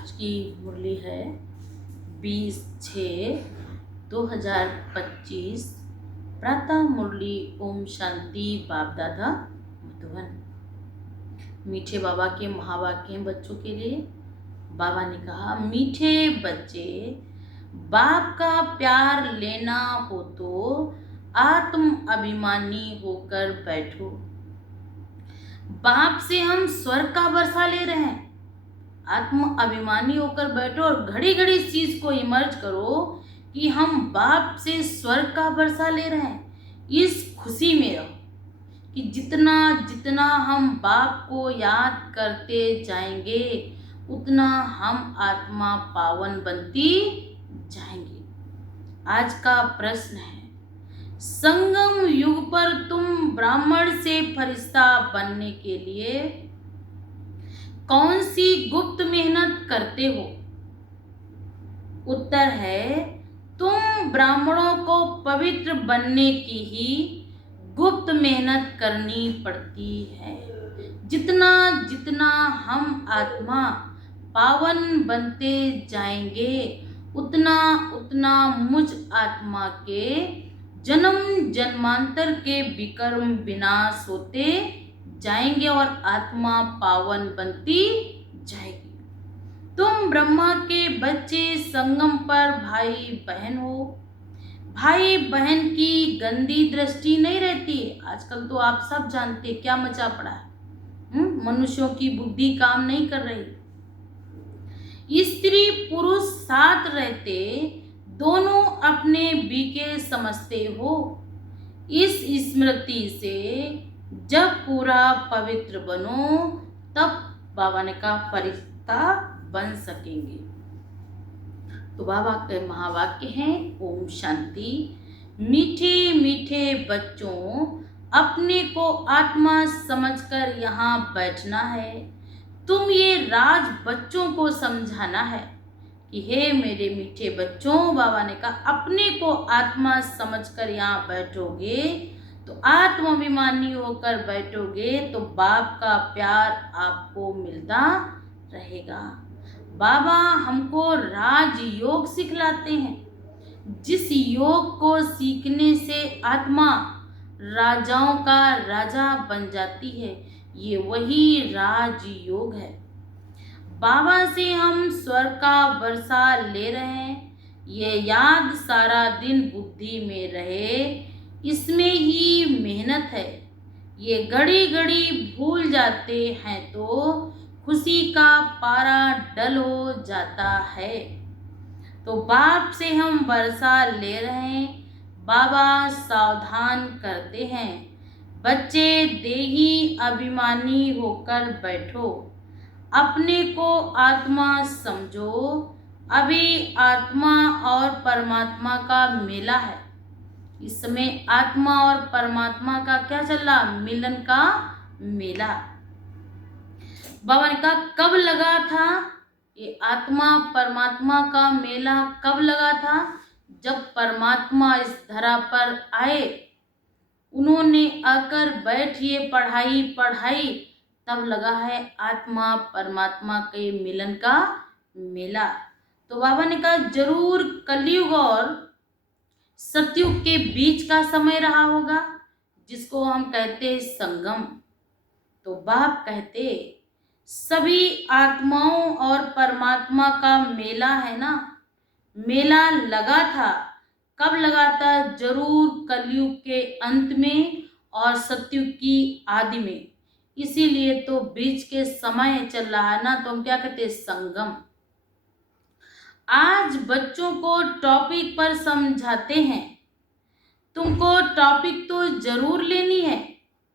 आज की मुरली है 20/6/2025। प्रातः मुरली ओम शांति बाप दादा मधुबन। मीठे बाबा के महावाक्य हैं बच्चों के लिए। बाबा ने कहा, मीठे बच्चे, बाप का प्यार लेना हो तो आत्म अभिमानी होकर बैठो। बाप से हम स्वर्ग का वर्षा ले रहे हैं। आत्म अभिमानी होकर बैठो और घड़ी घड़ी इस चीज को इमर्ज करो कि हम बाप से स्वर्ग का वर्षा ले रहे हैं। इस खुशी में रहो कि जितना जितना हम बाप को याद करते जाएंगे उतना हम आत्मा पावन बनती जाएंगे। आज का प्रश्न है, संगम युग पर तुम ब्राह्मण से फरिश्ता बनने के लिए कौन सी गुप्त मेहनत करते हो? उत्तर है, तुम ब्राह्मणों को पवित्र बनने की ही गुप्त मेहनत करनी पड़ती है। जितना जितना हम आत्मा पावन बनते जाएंगे उतना उतना मुझ आत्मा के जन्म जन्मांतर के विकर्म विनाश होते जाएंगे और आत्मा पावन बनती जाएगी। तुम ब्रह्मा के बच्चे संगम पर भाई बहन हो। भाई बहन की गंदी दृष्टि नहीं रहती। आजकल तो आप सब जानते क्या मचा पड़ा है। मनुष्यों की बुद्धि काम नहीं कर रही। स्त्री पुरुष साथ रहते दोनों अपने बीके समझते हो। इस स्मृति से जब पूरा पवित्र बनो तब बाबा ने कहा फरिश्ता बन सकेंगे। तो बाबा के महावाक्य हैं ओम शांति। मीठे मीठे बच्चों, अपने को आत्मा समझकर यहाँ बैठना है। तुम ये राज बच्चों को समझाना है कि हे मेरे मीठे बच्चों, बाबा ने कहा अपने को आत्मा समझकर यहाँ बैठोगे तो आत्माभिमानी होकर बैठोगे तो बाप का प्यार आपको मिलता रहेगा। बाबा हमको राज योग सिखलाते हैं। जिस योग को सीखने से आत्मा राजाओं का राजा बन जाती है, ये वही राज योग है। बाबा से हम स्वर्ग का वर्षा ले रहे हैं। ये याद सारा दिन बुद्धि में रहे, इसमें ही मेहनत है। ये घड़ी घड़ी भूल जाते हैं तो खुशी का पारा डल हो जाता है। तो बाप से हम वर्षा ले रहे हैं। बाबा सावधान करते हैं, बच्चे देही अभिमानी होकर बैठो। अपने को आत्मा समझो। अभी आत्मा और परमात्मा का मेला है। इस समय आत्मा और परमात्मा का क्या चल रहा? मिलन का मेला। बाबा ने कहा कब लगा था ये आत्मा परमात्मा का मेला? कब लगा था? जब परमात्मा इस धरा पर आए, उन्होंने आकर बैठिए पढ़ाई पढ़ाई, तब लगा है आत्मा परमात्मा के मिलन का मेला। तो बाबा ने कहा जरूर कलयुग और सतयुग के बीच का समय रहा होगा, जिसको हम कहते संगम। तो बाप कहते सभी आत्माओं और परमात्मा का मेला है ना, मेला लगा था। कब लगा था? जरूर कलयुग के अंत में और सतयुग की आदि में। इसीलिए तो बीच के समय चल रहा है ना, तो हम क्या कहते हैं? संगम। आज बच्चों को टॉपिक पर समझाते हैं। तुमको टॉपिक तो जरूर लेनी है।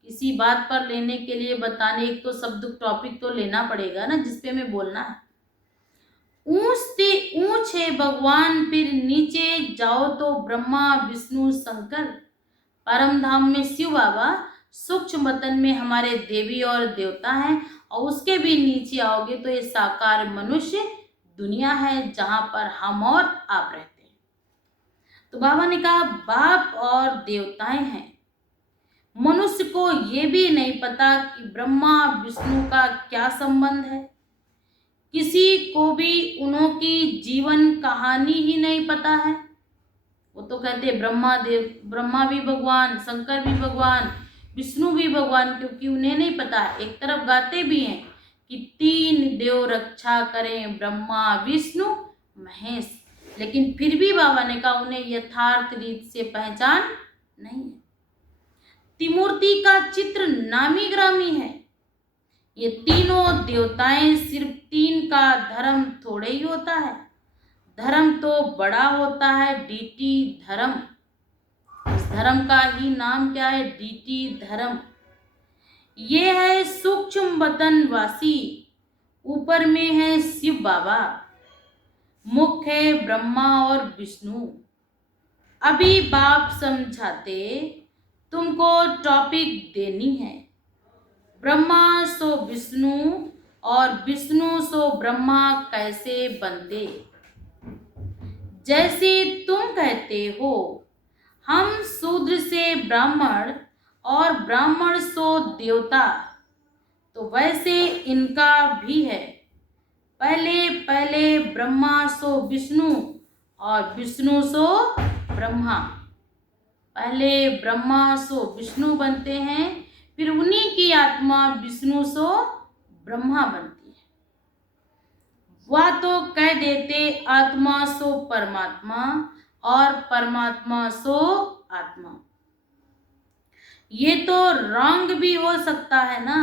किसी बात पर लेने के लिए बताने एक तो शब्द टॉपिक तो लेना पड़ेगा ना, जिसपे हमें बोलना है। ऊंच से ऊंच है भगवान, फिर नीचे जाओ तो ब्रह्मा विष्णु शंकर। परम धाम में शिव बाबा, सूक्ष्म वतन में हमारे देवी और देवता हैं, और उसके भी नीचे आओगे तो ये साकार मनुष्य दुनिया है जहां पर हम और आप रहते हैं। तो बाबा ने कहा बाप और देवताएं हैं। मनुष्य को ये भी नहीं पता कि ब्रह्मा विष्णु का क्या संबंध है, किसी को भी उनकी जीवन कहानी ही नहीं पता है। वो तो कहते हैं ब्रह्मा भी भगवान, शंकर भी भगवान, विष्णु भी भगवान, क्योंकि उन्हें नहीं पता। एक तरफ गाते भी हैं कि तीन देव रक्षा करें, ब्रह्मा विष्णु महेश, लेकिन फिर भी बाबा ने कहा उन्हें यथार्थ रीत से पहचान नहीं है। त्रिमूर्ति का चित्र नामी ग्रामी है। ये तीनों देवताएं, सिर्फ तीन का धर्म थोड़े ही होता है। धर्म तो बड़ा होता है, डीटी धर्म। इस धर्म का ही नाम क्या है? डीटी धर्म। ये है सूक्ष्म वतन वासी, ऊपर में है शिव बाबा, मुख्य है ब्रह्मा और विष्णु। अभी बाप समझाते, तुमको टॉपिक देनी है। ब्रह्मा सो विष्णु और विष्णु सो ब्रह्मा कैसे बनते। जैसे तुम कहते हो हम शूद्र से ब्राह्मण और ब्राह्मण सो देवता, तो वैसे इनका भी है। पहले पहले ब्रह्मा सो विष्णु और विष्णु सो ब्रह्मा। पहले ब्रह्मा सो विष्णु बनते हैं, फिर उन्हीं की आत्मा विष्णु सो ब्रह्मा बनती है। वह तो कह देते आत्मा सो परमात्मा और परमात्मा सो आत्मा। ये तो रॉन्ग भी हो सकता है ना।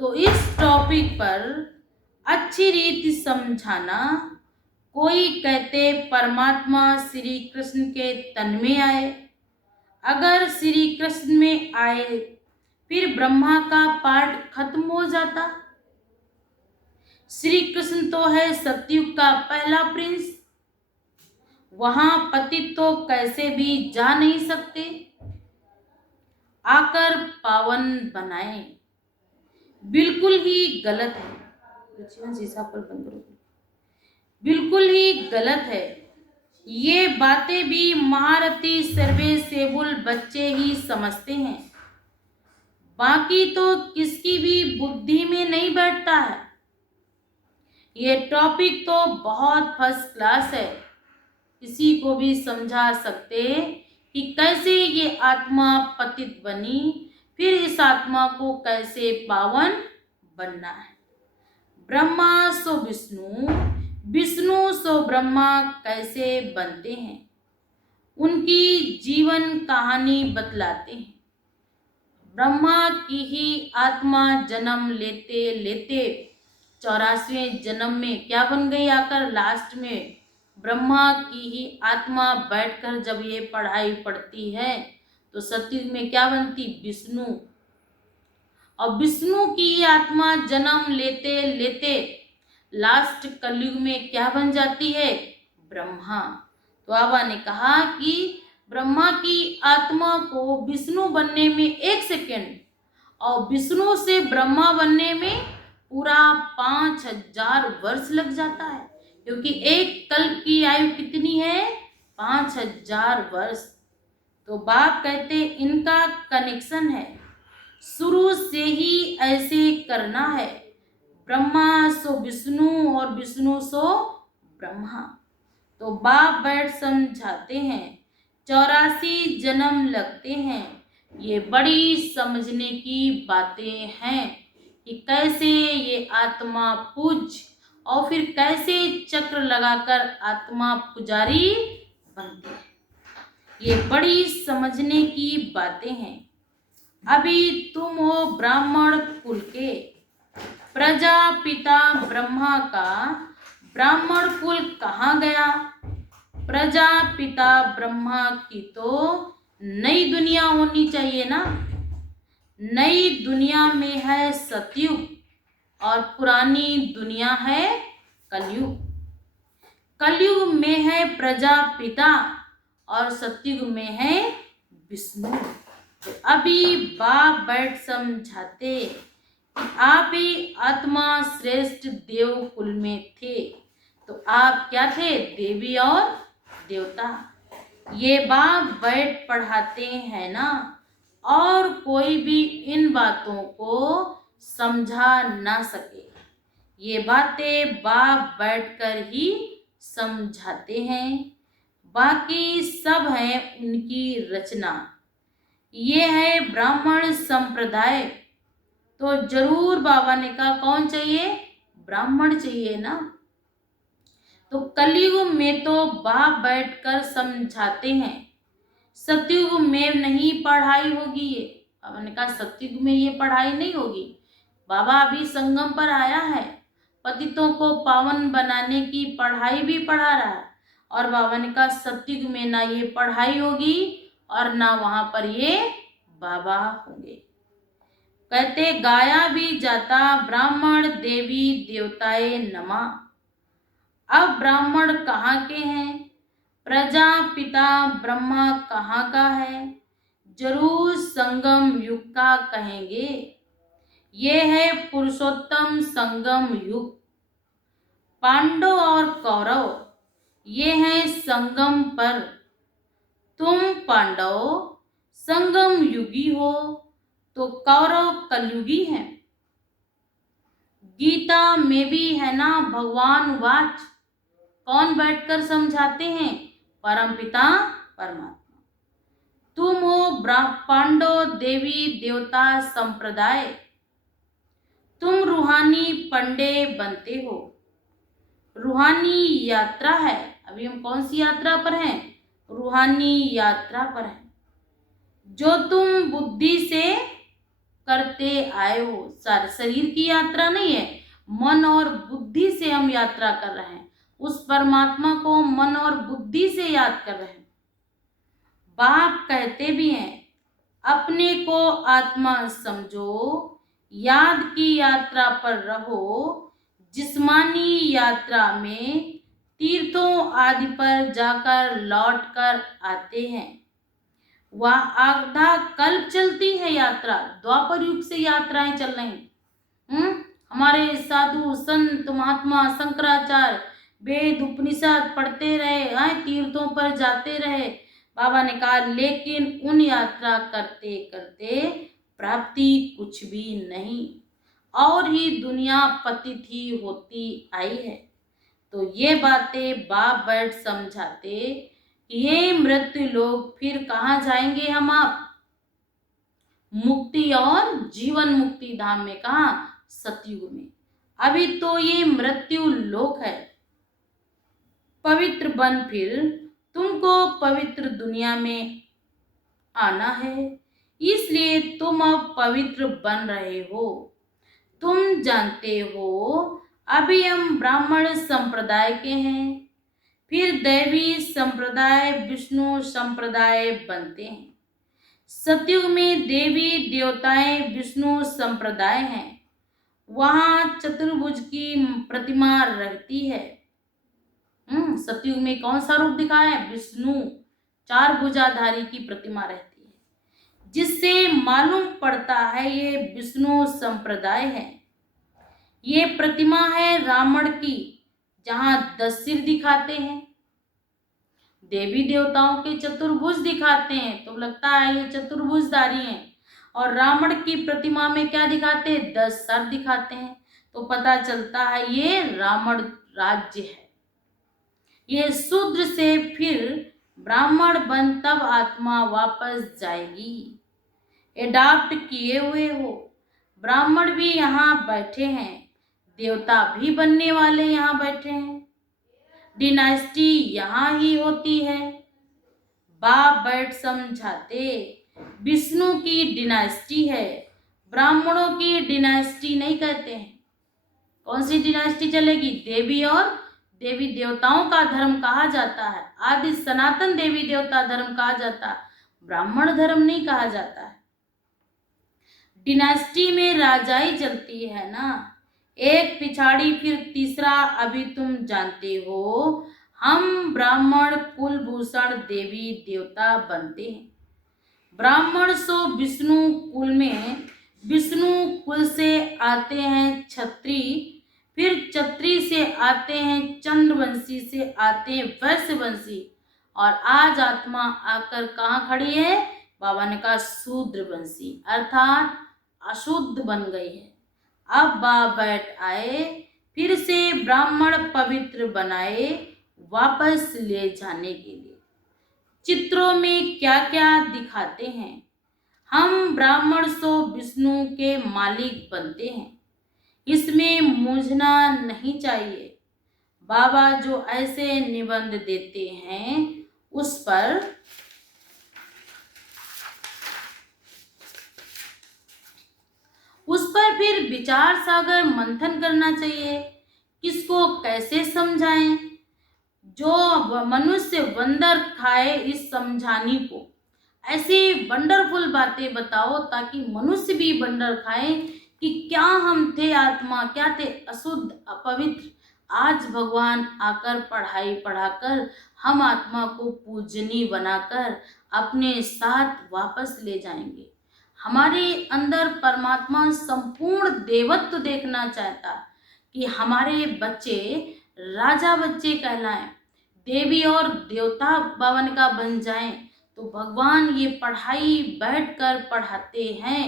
तो इस टॉपिक पर अच्छी रीति समझाना। कोई कहते परमात्मा श्री कृष्ण के तन में आए, अगर श्री कृष्ण में आए फिर ब्रह्मा का पार्ट खत्म हो जाता। श्री कृष्ण तो है सतयुग का पहला प्रिंस, वहां पतित तो कैसे भी जा नहीं सकते, आकर पावन बनाए। बिल्कुल ही गलत है। बिल्कुल ही गलत है। ये बातें भी महारथी सर्वे सेबुल बच्चे ही समझते हैं, बाकी तो किसकी भी बुद्धि में नहीं बैठता है। ये टॉपिक तो बहुत फर्स्ट क्लास है, किसी को भी समझा सकते कि कैसे ये आत्मा पतित बनी, फिर इस आत्मा को कैसे पावन बनना है। ब्रह्मा सो विष्णु, विष्णु सो ब्रह्मा कैसे बनते हैं, उनकी जीवन कहानी बतलाते हैं। ब्रह्मा की ही आत्मा जन्म लेते लेते 84वें जन्म में क्या बन गई, आकर लास्ट में ब्रह्मा की ही आत्मा बैठकर जब ये पढ़ाई पढ़ती है तो सतयुग में क्या बनती, विष्णु। और विष्णु की आत्मा जन्म लेते लेते लास्ट कलयुग में क्या बन जाती है, ब्रह्मा। तो बाबा ने कहा कि ब्रह्मा की आत्मा को विष्णु बनने में 1 सेकेंड और विष्णु से ब्रह्मा बनने में पूरा 5000 वर्ष लग जाता है, क्योंकि एक कल्प की आयु कितनी है, 5000 वर्ष। तो बाप कहते इनका कनेक्शन है, शुरू से ही ऐसे करना है। ब्रह्मा सो विष्णु और विष्णु सो ब्रह्मा। तो बाप बैठ समझाते हैं 84 जन्म लगते हैं। ये बड़ी समझने की बातें हैं कि कैसे ये आत्मा पूज और फिर कैसे चक्र लगाकर आत्मा पुजारी बनते हैं। ये बड़ी समझने की बातें हैं। अभी तुम हो ब्राह्मण कुल के, प्रजापिता ब्रह्मा का ब्राह्मण कुल कहाँ गया। प्रजापिता ब्रह्मा की तो नई दुनिया होनी चाहिए ना। नई दुनिया में है सतयुग और पुरानी दुनिया है कलयुग। कलयुग में है प्रजापिता और सतयुग में है विष्णु। तो अभी बाप बैठ समझाते कि आप ही आत्मा श्रेष्ठ देव कुल में थे, तो आप क्या थे, देवी और देवता। ये बाप बैठ पढ़ाते हैं ना, और कोई भी इन बातों को समझा ना सके। ये बातें बाप बैठकर ही समझाते हैं, बाकी सब है उनकी रचना। ये है ब्राह्मण संप्रदाय। तो जरूर बाबा ने कहा कौन चाहिए? ब्राह्मण चाहिए ना। तो कलयुग में तो बाप बैठकर समझाते हैं, सतयुग में नहीं पढ़ाई होगी। ये बाबा ने कहा सतयुग में ये पढ़ाई नहीं होगी। बाबा अभी संगम पर आया है, पतितों को पावन बनाने की पढ़ाई भी पढ़ा रहा है। और बाबा ने कहा सतयुग में ना ये पढ़ाई होगी और ना वहां पर ये बाबा होंगे। कहते गाया भी जाता ब्राह्मण देवी देवताए नमः। अब ब्राह्मण कहाँ के हैं? प्रजापिता ब्रह्मा कहाँ का है? जरूर संगम युग का कहेंगे। ये है पुरुषोत्तम संगम युग। पांडव और कौरव ये हैं संगम पर। तुम पांडव संगम युगी हो तो कौरव कलयुगी हैं। गीता में भी है ना भगवान वाच, कौन बैठकर समझाते हैं? परमपिता परमात्मा। तुम हो पांडव देवी देवता संप्रदाय, तुम रूहानी पंडे बनते हो। रूहानी यात्रा है। अभी हम कौन सी यात्रा पर हैं? रूहानी यात्रा पर हैं, जो तुम बुद्धि से करते आए हो। शरीर की यात्रा नहीं है, मन और बुद्धि से हम यात्रा कर रहे हैं। उस परमात्मा को मन और बुद्धि से याद कर रहे हैं। बाप कहते भी हैं अपने को आत्मा समझो, याद की यात्रा पर रहो। जिस्मानी यात्रा में तीर्थों आदि पर जाकर लौट कर आते हैं। वह आधा कल्प चलती है यात्रा, द्वापर युग से यात्राएं चल रही। हमारे साधु संत महात्मा शंकराचार्य वेद उपनिषद पढ़ते रहे, तीर्थों पर जाते रहे। बाबा ने कहा लेकिन उन यात्रा करते करते प्राप्ति कुछ भी नहीं, और ही दुनिया पतित ही होती आई है। तो ये बातें बाप बैठ समझाते कि ये मृत्यु लोग फिर कहाँ जाएंगे हम आप? मुक्ति और जीवन मुक्ति धाम में। कहाँ? सतयुग में। अभी तो ये मृत्यु लोक है। पवित्र बन फिर तुमको पवित्र दुनिया में आना है, इसलिए तुम अब पवित्र बन रहे हो। तुम जानते हो अभी हम ब्राह्मण संप्रदाय के हैं, फिर दैवी संप्रदाय विष्णु संप्रदाय बनते हैं। सतयुग में देवी देवताएं विष्णु संप्रदाय हैं। वहां चतुर्भुज की प्रतिमा रहती है। सतयुग में कौन सा रूप दिखाया है? विष्णु, चार भुजाधारी की प्रतिमा रहती है, जिससे मालूम पड़ता है ये विष्णु संप्रदाय है। ये प्रतिमा है रावण की, जहां 10 सिर दिखाते हैं। देवी देवताओं के चतुर्भुज दिखाते हैं तो लगता है ये चतुर्भुजधारी हैं, और रावण की प्रतिमा में क्या दिखाते हैं? 10 सर दिखाते हैं। तो पता चलता है ये रावण राज्य है। ये शूद्र से फिर ब्राह्मण बन तब आत्मा वापस जाएगी। एडाप्ट किए हुए हो। ब्राह्मण भी यहाँ बैठे हैं, देवता भी बनने वाले यहाँ बैठे हैं। डिनाइस्टी यहाँ ही होती है। बाप बैठ समझाते विष्णु की डिनाइस्टी है, ब्राह्मणों की डिनाइस्टी नहीं कहते हैं। कौन सी डिनाइस्टी चलेगी? देवी और देवी देवताओं का धर्म कहा जाता है। आदि सनातन देवी देवता धर्म कहा जाता है, ब्राह्मण धर्म नहीं कहा जाता है। डिनाइस्टी में राजाई चलती है ना, एक पिछाड़ी फिर तीसरा। अभी तुम जानते हो हम ब्राह्मण कुलभूषण देवी देवता बनते हैं। ब्राह्मण सो विष्णु कुल में, विष्णु कुल से आते हैं क्षत्रि, फिर क्षत्रि से आते हैं चंद्रवंशी, से आते हैं वैश्यवंशी, और आज आत्मा आकर कहाँ खड़ी है? बाबा ने कहा शूद्रवंशी, अर्थात अशुद्ध बन गई है। अब बाप बैठ आए फिर से ब्राह्मण पवित्र बनाए वापस ले जाने के लिए। चित्रों में क्या क्या दिखाते हैं। हम ब्राह्मण सो विष्णु के मालिक बनते हैं, इसमें मूंझना नहीं चाहिए। बाबा जो ऐसे निबंध देते हैं उस पर फिर विचार सागर मंथन करना चाहिए। किसको कैसे समझाएं। जो मनुष्य वंदर खाए इस समझानी को। ऐसी वंडरफुल बातें बताओ ताकि मनुष्य भी वंडर खाए कि क्या हम थे आत्मा, क्या थे अशुद्ध अपवित्र। आज भगवान आकर पढ़ाई पढ़ाकर हम आत्मा को पूजनीय बनाकर अपने साथ वापस ले जाएंगे। हमारे अंदर परमात्मा संपूर्ण देवत्व देखना चाहता कि हमारे बच्चे राजा बच्चे कहलाएं, देवी और देवता भवन का बन जाएं। तो भगवान ये पढ़ाई बैठकर पढ़ाते हैं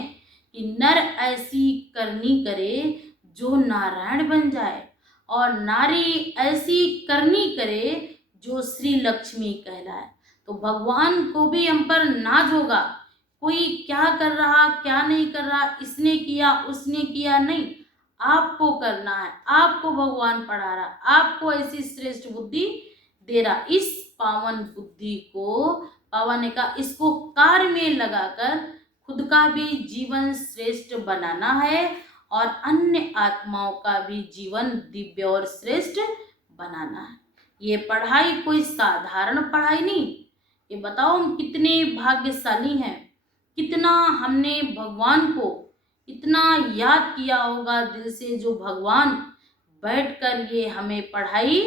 कि नर ऐसी करनी करे जो नारायण बन जाए और नारी ऐसी करनी करे जो श्री लक्ष्मी कहलाए। तो भगवान को भी हम पर नाज होगा। कोई क्या कर रहा क्या नहीं कर रहा, इसने किया उसने किया, नहीं, आपको करना है। आपको भगवान पढ़ा रहा, आपको ऐसी श्रेष्ठ बुद्धि दे रहा। इस पावन बुद्धि को पावन का इसको कार्य में लगाकर खुद का भी जीवन श्रेष्ठ बनाना है और अन्य आत्माओं का भी जीवन दिव्य और श्रेष्ठ बनाना है। ये पढ़ाई कोई साधारण पढ़ाई नहीं। ये बताओ हम कितने भाग्यशाली हैं, कितना हमने भगवान को इतना याद किया होगा दिल से, जो भगवान बैठकर ये हमें पढ़ाई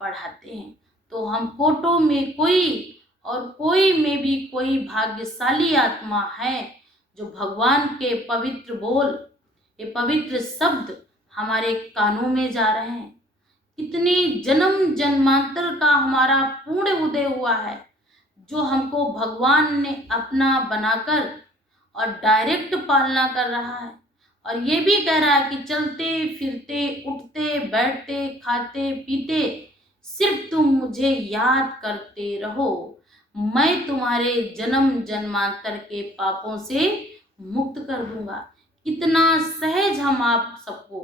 पढ़ाते हैं। तो हम कोटों में कोई और कोई में भी कोई भाग्यशाली आत्मा है जो भगवान के पवित्र बोल, ये पवित्र शब्द हमारे कानों में जा रहे हैं। कितने जन्म जन्मांतर का हमारा पूर्ण उदय हुआ है, जो हमको भगवान ने अपना बनाकर और डायरेक्ट पालना कर रहा है। और ये भी कह रहा है कि चलते फिरते उठते बैठते खाते पीते सिर्फ तुम मुझे याद करते रहो, मैं तुम्हारे जन्म जन्मांतर के पापों से मुक्त कर दूंगा। कितना सहज हम आप सबको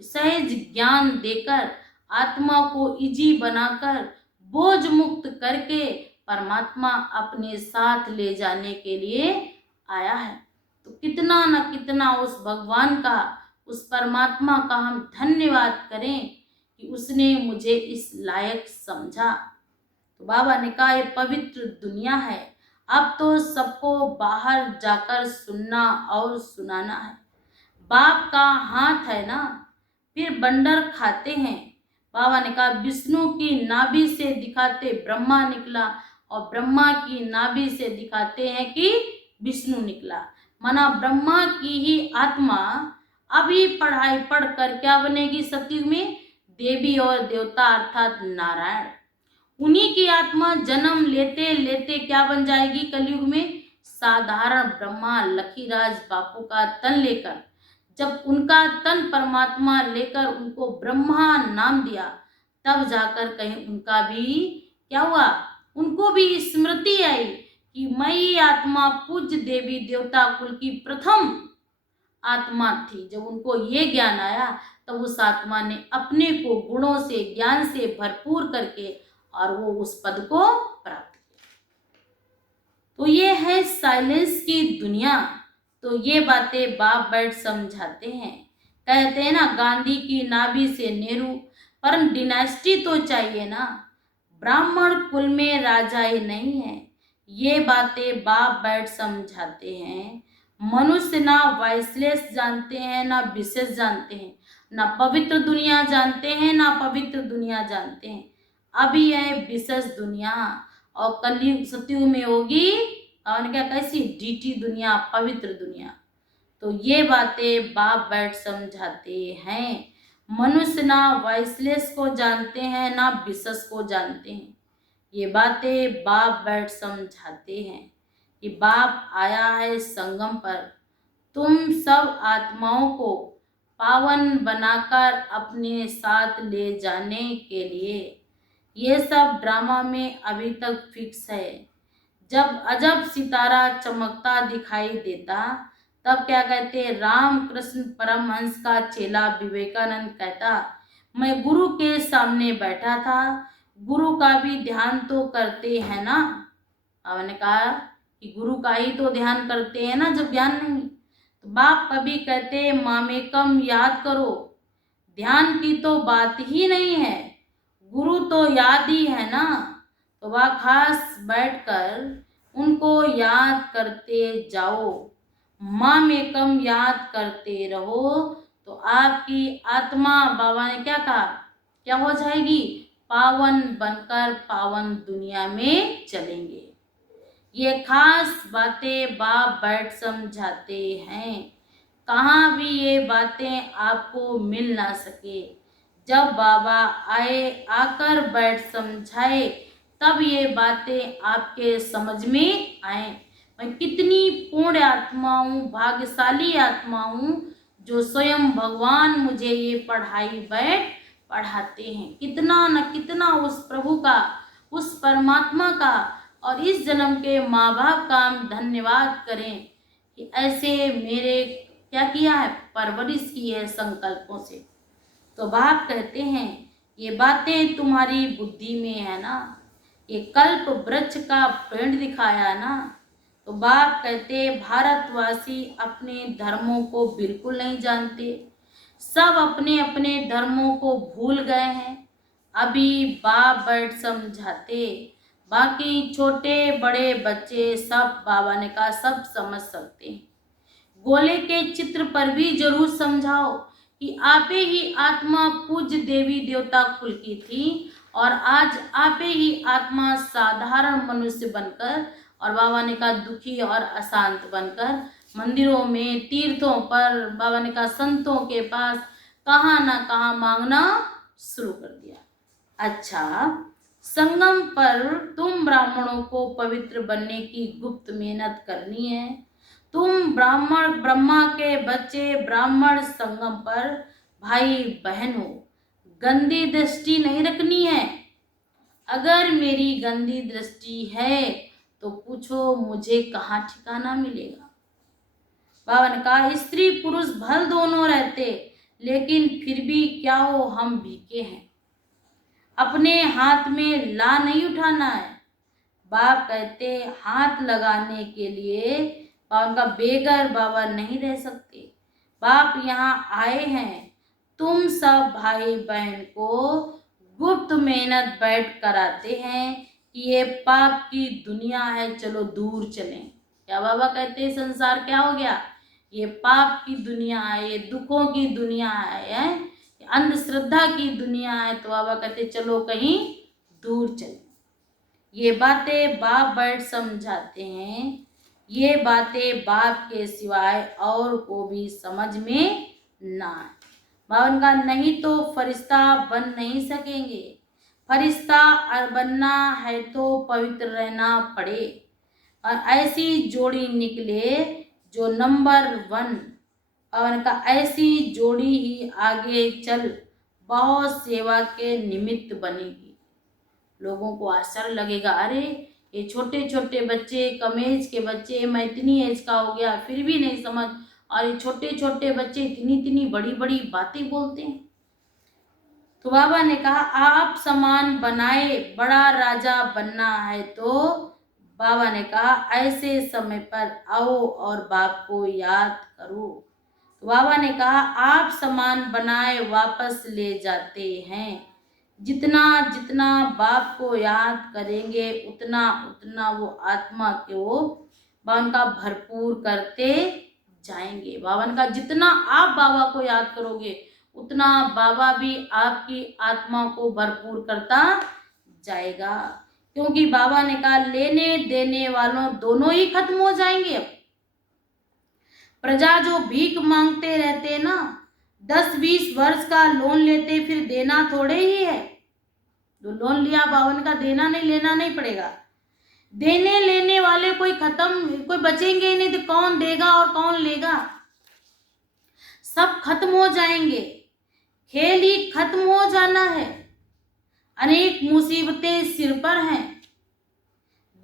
सहज ज्ञान देकर आत्मा को इजी बनाकर बोझ मुक्त करके परमात्मा अपने साथ ले जाने के लिए आया है। तो कितना न कितना उस भगवान का, उस परमात्मा का हम धन्यवाद करें कि उसने मुझे इस लायक समझा। तो बाबा ने कहा ये पवित्र दुनिया है, अब तो सबको बाहर जाकर सुनना और सुनाना है। बाप का हाथ है ना, फिर बंदर खाते हैं। बाबा ने कहा विष्णु की नाभि से दिखाते ब्रह्मा निकला और ब्रह्मा की नाभि से दिखाते हैं कि विष्णु निकला। माना ब्रह्मा की ही आत्मा अभी पढ़ाई पढ़कर क्या बनेगी सतयुग में, देवी और देवता अर्थात नारायण। उन्हीं की आत्मा जन्म लेते लेते क्या बन जाएगी कलयुग में, साधारण ब्रह्मा लखीराज बापू का तन लेकर। जब उनका तन परमात्मा लेकर उनको ब्रह्मा नाम दिया, तब जाकर कहीं उनका भी क्या हुआ, उनको भी स्मृति आई कि मैं ही आत्मा पूज्य देवी देवता कुल की प्रथम आत्मा थी। जब उनको ये ज्ञान आया तब उस आत्मा ने अपने को गुणों से ज्ञान से भरपूर करके और वो उस पद को प्राप्त किया। तो ये है साइलेंस की दुनिया। तो ये बातें बाप बैठ समझाते हैं। कहते हैं ना, गांधी की नाभि से नेहरू, पर डिनास्टी तो चाहिए ना, ब्राह्मण कुल में राजा ही नहीं है। ये बातें बाप बैठ समझाते हैं। मनुष्य ना वाइसलेस जानते हैं, ना विशेष जानते हैं, ना पवित्र दुनिया जानते हैं, ना पवित्र दुनिया जानते हैं। अभी है विशेष दुनिया और कलयुग सतयुग में होगी और क्या कैसी डीटी दुनिया, पवित्र दुनिया। तो ये बातें बाप बैठ समझाते हैं। मनुष्य ना वाइसलेस को जानते हैं, ना विशेष को जानते हैं। ये बातें बाप बैठ समझाते हैं कि बाप आया है संगम पर तुम सब आत्माओं को पावन बनाकर अपने साथ ले जाने के लिए। ये सब ड्रामा में अभी तक फिक्स है। जब अजब सितारा चमकता दिखाई देता तब क्या कहते, रामकृष्ण परमहंस का चेला विवेकानंद कहता, मैं गुरु के सामने बैठा था, गुरु का भी ध्यान तो करते हैं ना। मैंने कहा कि गुरु का ही तो ध्यान करते हैं ना जब ज्ञान नहीं। तो बाप कभी कहते मामेकम याद करो, ध्यान की तो बात ही नहीं है, गुरु तो याद ही है ना। तो वह खास बैठकर उनको याद करते जाओ, मामेकम याद करते रहो, तो आपकी आत्मा, बाबा ने क्या कहा, क्या हो जाएगी, पावन बनकर पावन दुनिया में चलेंगे। ये खास बातें बाप बैठ समझाते हैं। कहाँ भी ये बातें आपको मिल ना सके, जब बाबा आकर बैठ समझाए तब ये बातें आपके समझ में आए। मैं कितनी पूर्ण आत्मा हूँ, भाग्यशाली आत्मा हूँ, जो स्वयं भगवान मुझे ये पढ़ाई बैठ पढ़ाते हैं। कितना न कितना उस प्रभु का, उस परमात्मा का और इस जन्म के माँ बाप का हम धन्यवाद करें कि ऐसे मेरे क्या किया है, परवरिश की है संकल्पों से। तो बाप कहते हैं ये बातें तुम्हारी बुद्धि में है ना, ये कल्प वृक्ष का पेड़ दिखाया ना। तो बाप कहते भारतवासी अपने धर्मों को बिल्कुल नहीं जानते, सब अपने अपने धर्मों को भूल गए हैं। अभी बाप बैठ समझाते, बाकी छोटे बड़े बच्चे सब, बाबा ने कहा, सब समझ सकते हैं। गोले के चित्र पर भी जरूर समझाओ कि आपे ही आत्मा पूज्य देवी देवता कुल की थी और आज आपे ही आत्मा साधारण मनुष्य बनकर, और बाबा ने कहा दुखी और अशांत बनकर मंदिरों में, तीर्थों पर, बाबा ने कहा संतों के पास कहाँ ना कहाँ मांगना शुरू कर दिया। अच्छा, संगम पर तुम ब्राह्मणों को पवित्र बनने की गुप्त मेहनत करनी है। तुम ब्राह्मण, ब्रह्मा के बच्चे, ब्राह्मण संगम पर भाई बहन हो, गंदी दृष्टि नहीं रखनी है। अगर मेरी गंदी दृष्टि है तो पूछो मुझे कहाँ ठिकाना मिलेगा। बाबा ने कहा स्त्री पुरुष भल दोनों रहते, लेकिन फिर भी क्या हो, हम भीखे हैं, अपने हाथ में ला नहीं उठाना है। बाप कहते हाथ लगाने के लिए उनका बेगर बाबा नहीं रह सकते। बाप यहाँ आए हैं तुम सब भाई बहन को गुप्त मेहनत बैठ कराते हैं कि ये पाप की दुनिया है, चलो दूर चलें। क्या बाबा कहते हैं संसार क्या हो गया, ये पाप की दुनिया है, ये दुखों की दुनिया है, अंधश्रद्धा की दुनिया है। तो बाबा कहते चलो कहीं दूर चलें। ये बातें बाप बैठ समझाते हैं। ये बातें बाप के सिवाय और को भी समझ में ना आए। बाबा का नहीं तो फरिश्ता बन नहीं सकेंगे। फरिश्ता बनना है तो पवित्र रहना पड़े, और ऐसी जोड़ी निकले जो नंबर 1, और का ऐसी जोड़ी ही आगे चल बहुत सेवा के निमित्त बनेगी। लोगों को आश्चर्य लगेगा, अरे ये छोटे छोटे बच्चे, कम एज के बच्चे, मैं इतनी एज का हो गया फिर भी नहीं समझ, और ये छोटे छोटे बच्चे इतनी इतनी बड़ी बड़ी बातें बोलते हैं। तो बाबा ने कहा आप समान बनाए, बड़ा राजा बनना है तो बाबा ने कहा ऐसे समय पर आओ और बाप को याद करो। तो बाबा ने कहा आप समान बनाए वापस ले जाते हैं। जितना जितना बाप को याद करेंगे उतना उतना वो आत्मा को बाबा का भरपूर करते जाएंगे। बाबा का जितना आप बाबा को याद करोगे उतना बाबा भी आपकी आत्मा को भरपूर करता जाएगा, क्योंकि बाबा ने कहा लेने देने वालों दोनों ही खत्म हो जाएंगे। प्रजा जो भीख मांगते रहते ना, 10-20 वर्ष का लोन लेते फिर देना थोड़े ही है। जो लोन लिया बाबा का देना नहीं, लेना नहीं पड़ेगा। देने लेने वाले कोई खत्म, कोई बचेंगे ही नहीं, तो कौन देगा और कौन लेगा। सब खत्म हो जाएंगे, खेल ही खत्म हो जाना है। अनेक मुसीबतें सिर पर हैं,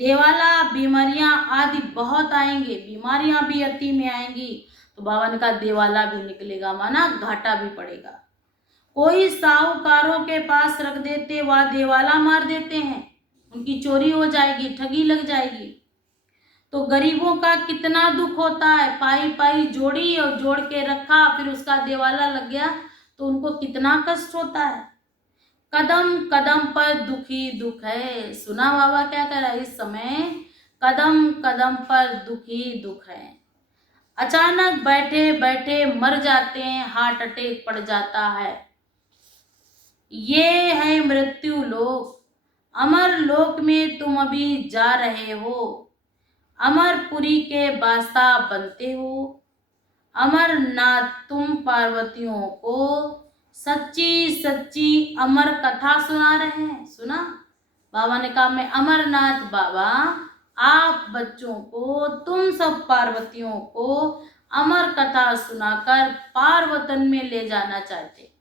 देवाला बीमारियां आदि बहुत आएंगे, बीमारियां भी अति में आएंगी। तो बाबा ने कहा देवाला भी निकलेगा, माना घाटा भी पड़ेगा। कोई साहूकारों के पास रख देते, वह देवाला मार देते हैं, उनकी चोरी हो जाएगी, ठगी लग जाएगी। तो गरीबों का कितना दुख होता है, पाई पाई जोड़ी और जोड़ के रखा, फिर उसका देवाला लग गया तो उनको कितना कष्ट होता है। कदम कदम पर दुख ही दुख है। सुना बाबा क्या कह रहा है इस समय, कदम कदम पर दुख ही दुख है। अचानक बैठे बैठे मर जाते हैं, हार्ट अटैक पड़ जाता है। ये है मृत्यु लोक, अमर लोक में तुम अभी जा रहे हो। अमरपुरी के बादशाह बनते हो। अमरनाथ तुम पार्वतियों को सच्ची सच्ची अमर कथा सुना रहे हैं। सुना बाबा ने कहा मैं अमरनाथ बाबा आप बच्चों को, तुम सब पार्वतियों को अमर कथा सुनाकर पार्वतन में ले जाना चाहते।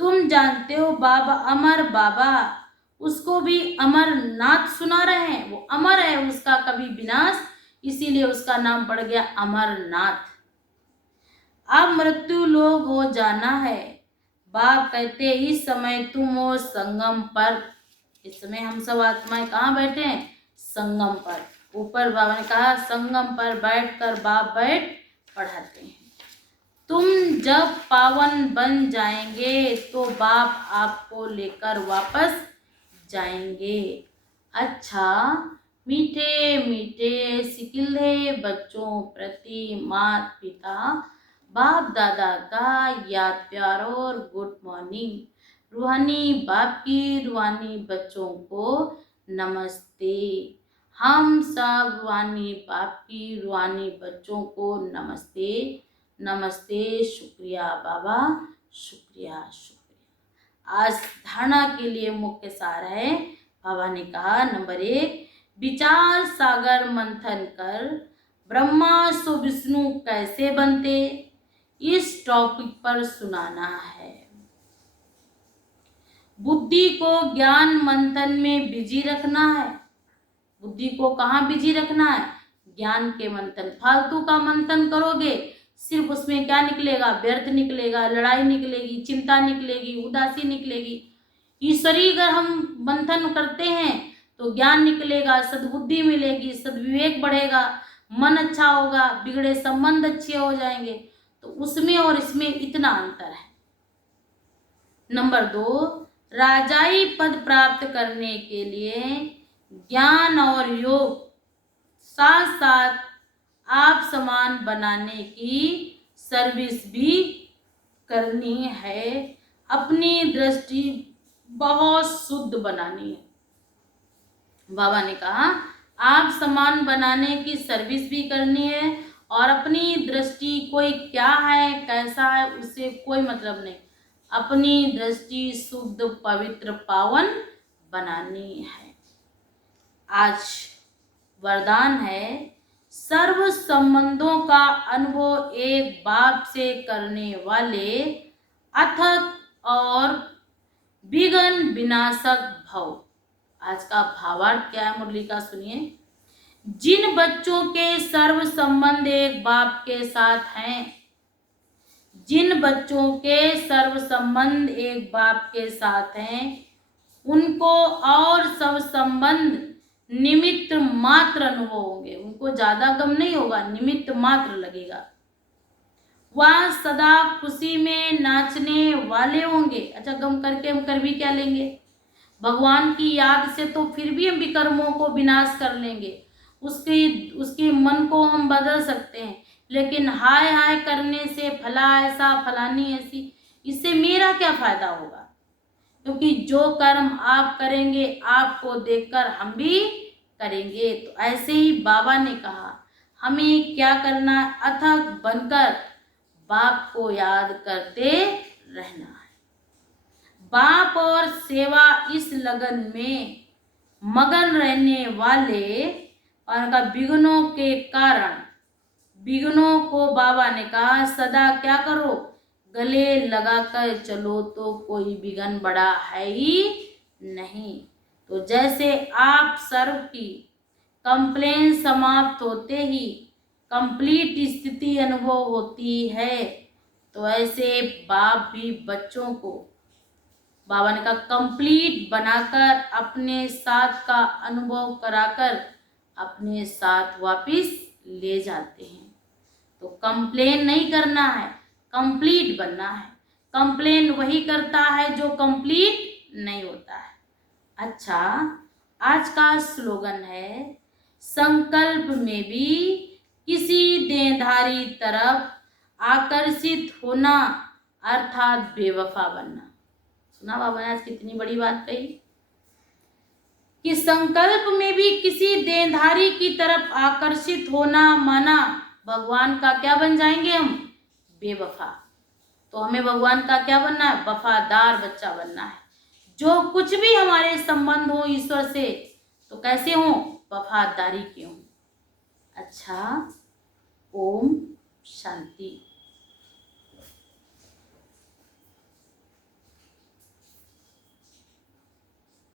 तुम जानते हो बाबा अमर बाबा, उसको भी अमरनाथ सुना रहे हैं। वो अमर है, उसका कभी विनाश, इसीलिए उसका नाम पड़ गया अमरनाथ। अब मृत्यु लोग हो जाना है। बाप कहते इस समय तुम हो संगम पर। इस समय हम सब आत्माएं कहाँ बैठे हैं? संगम पर। ऊपर बाबा ने कहा संगम पर बैठकर बाप बैठ पढ़ाते हैं। तुम जब पावन बन जाएंगे तो बाप आपको लेकर वापस जाएंगे। अच्छा मीठे मीठे सिकिल्दे बच्चों प्रति माता पिता बाप दादा का याद प्यार और गुड मॉर्निंग। रूहानी बाप की रूहानी बच्चों को नमस्ते। हम सब रूहानी बाप की रूहानी बच्चों को नमस्ते नमस्ते। शुक्रिया बाबा, शुक्रिया शुक्रिया। आज धारणा के लिए मुख्य सार है, बाबा ने कहा नंबर 1, विचार सागर मंथन कर ब्रह्मा सो विष्णु कैसे बनते, इस टॉपिक पर सुनाना है। बुद्धि को ज्ञान मंथन में बिजी रखना है। बुद्धि को कहाँ बिजी रखना है? ज्ञान के मंथन। फालतू का मंथन करोगे सिर्फ उसमें क्या निकलेगा? व्यर्थ निकलेगा, लड़ाई निकलेगी, चिंता निकलेगी, उदासी निकलेगी। ईश्वरी अगर हम मंथन करते हैं तो ज्ञान निकलेगा, सद्बुद्धि मिलेगी, सद्विवेक बढ़ेगा, मन अच्छा होगा, बिगड़े संबंध अच्छे हो जाएंगे। तो उसमें और इसमें इतना अंतर है। नंबर 2, राजाई पद प्राप्त करने के लिए ज्ञान और योग साथ साथ आप समान बनाने की सर्विस भी करनी है। अपनी दृष्टि बहुत शुद्ध बनानी है। बाबा ने कहा आप समान बनाने की सर्विस भी करनी है और अपनी दृष्टि कोई क्या है कैसा है उससे कोई मतलब नहीं। अपनी दृष्टि शुद्ध पवित्र पावन बनानी है। आज वरदान है, सर्व संबंधों का अनुभव एक बाप से करने वाले अथक और विघ्न विनाशक भव। आज का भावार्थ क्या है मुरली का सुनिए। जिन बच्चों के सर्व संबंध एक बाप के साथ हैं, जिन बच्चों के सर्व संबंध एक बाप के साथ हैं, उनको और सब संबंध निमित्त मात्र अनुभव होंगे। उनको ज्यादा गम नहीं होगा, निमित्त मात्र लगेगा। वह सदा खुशी में नाचने वाले होंगे। अच्छा गम करके हम कर भी क्या लेंगे? भगवान की याद से तो फिर भी हम विकर्मों को विनाश कर लेंगे, उसके मन को हम बदल सकते हैं। लेकिन हाय हाय करने से फला ऐसा फलानी ऐसी, इससे मेरा क्या फायदा होगा? क्योंकि जो कर्म आप करेंगे आपको देखकर हम भी करेंगे। तो ऐसे ही बाबा ने कहा हमें क्या करना है? अथक बनकर बाप को याद करते रहना है। बाप और सेवा इस लगन में मगन रहने वाले और विघ्नों के कारण विघ्नों को बाबा ने कहा सदा क्या करो, गले लगाकर चलो तो कोई विघ्न बड़ा है ही नहीं। तो जैसे आप सर्व की कंप्लेन समाप्त होते ही कंप्लीट स्थिति अनुभव होती है, तो ऐसे बाप भी बच्चों को बाबा ने कहा कंप्लीट बनाकर अपने साथ का अनुभव कराकर अपने साथ वापिस ले जाते हैं। तो कंप्लेन नहीं करना है, कंप्लीट बनना है। कंप्लेन वही करता है जो कंप्लीट नहीं होता है। अच्छा, आज का स्लोगन है संकल्प में भी किसी देहधारी तरफ आकर्षित होना अर्थात बेवफा बनना। सुना बाबा ने आज कितनी बड़ी बात कही कि संकल्प में भी किसी देहधारी की तरफ आकर्षित होना माना भगवान का क्या बन जाएंगे हम, बेवफा। तो हमें भगवान का क्या बनना है, वफादार बच्चा बनना है। जो कुछ भी हमारे संबंध हो ईश्वर से तो कैसे हो, वफादारी के हो। अच्छा, ओम शांति।